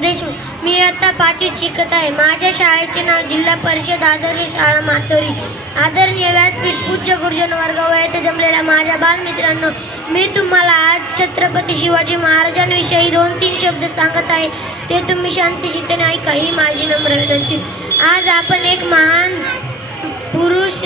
देशमुख। मी आता 5वीत शिकत आहे। माझ्या शाळेचे नाव जिल्हा परिषद आदर्श शाळा मातोरी। आदरणीय व्यासपीठ, पूज्य गुरुजन वर्ग व येथे जमलेल्या माझ्या बालमित्रांनो, मी तुम्हाला आज छत्रपती शिवाजी महाराजांविषयी 2-3 शब्द सांगत आहे। ते तुम्ही शांतचित्ताने ऐका, ही माझी नम्र विनंती। आज आपण एक महान पुरुष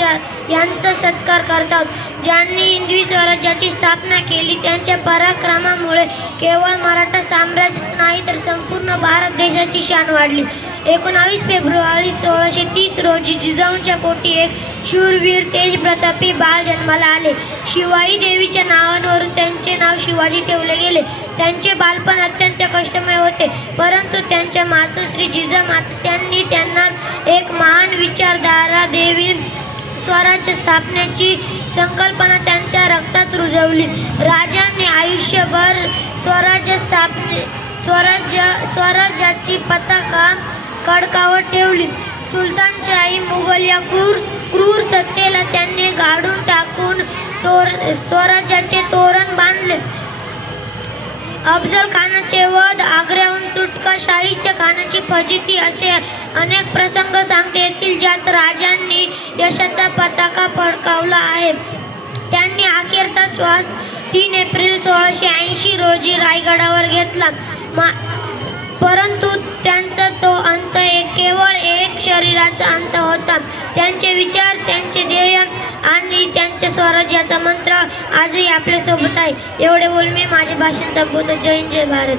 यांचा सत्कार करत आहोत, ज्यांनी हिंदवी स्वराज्याची स्थापना केली। त्यांच्या पराक्रमामुळे केवळ मराठा साम्राज्य नाही तर संपूर्ण भारत देशाची शान वाढली। 19 फेब्रुवारी 1630 रोजी जिजाऊंच्या पोटी एक शूरवीर तेजप्रतापी बाळ जन्माला आले। शिवाई देवीच्या नावावरून त्यांचे नाव शिवाजी ठेवले गेले। त्यांचे बालपण अत्यंत कष्टमय होते, परंतु त्यांच्या मातोश्री जिजामाता त्यांनी त्यांना एक महान विचारधारा देवी स्वराज्य स्थापनेची संकल्पना त्यांच्या रक्तात रुजवली। राजांनी आयुष्यभर स्वराज्याची पताका कडाकावर ठेवली। सुलतानशाही मुघल या क्रूर सत्तेला त्यांनी गाडून टाकून स्वराज्याचे तोरण बांधले। अफजल खानाचे वध, आग्र्याहून सुटका, शाहिस्ते खानाची फजिती असे अनेक प्रसंग सांगता येतील, ज्यात राजांनी यशाचा पताका फडकावला आहे। त्यांनी अखेरचा श्वास 3 एप्रिल 1680 रोजी रायगडावर घेतला, परंतु त्यांचा तो अंत केवळ एक शरीराचा अंत होता। त्यांचे विचार, त्यांचे ध्येय आणि त्यांच्या स्वराज्याचा मंत्र आजही आपल्या सोबत आहे। एवढे बोलून मी माझे भाषण संपवतो। जय हिंद, जय भारत।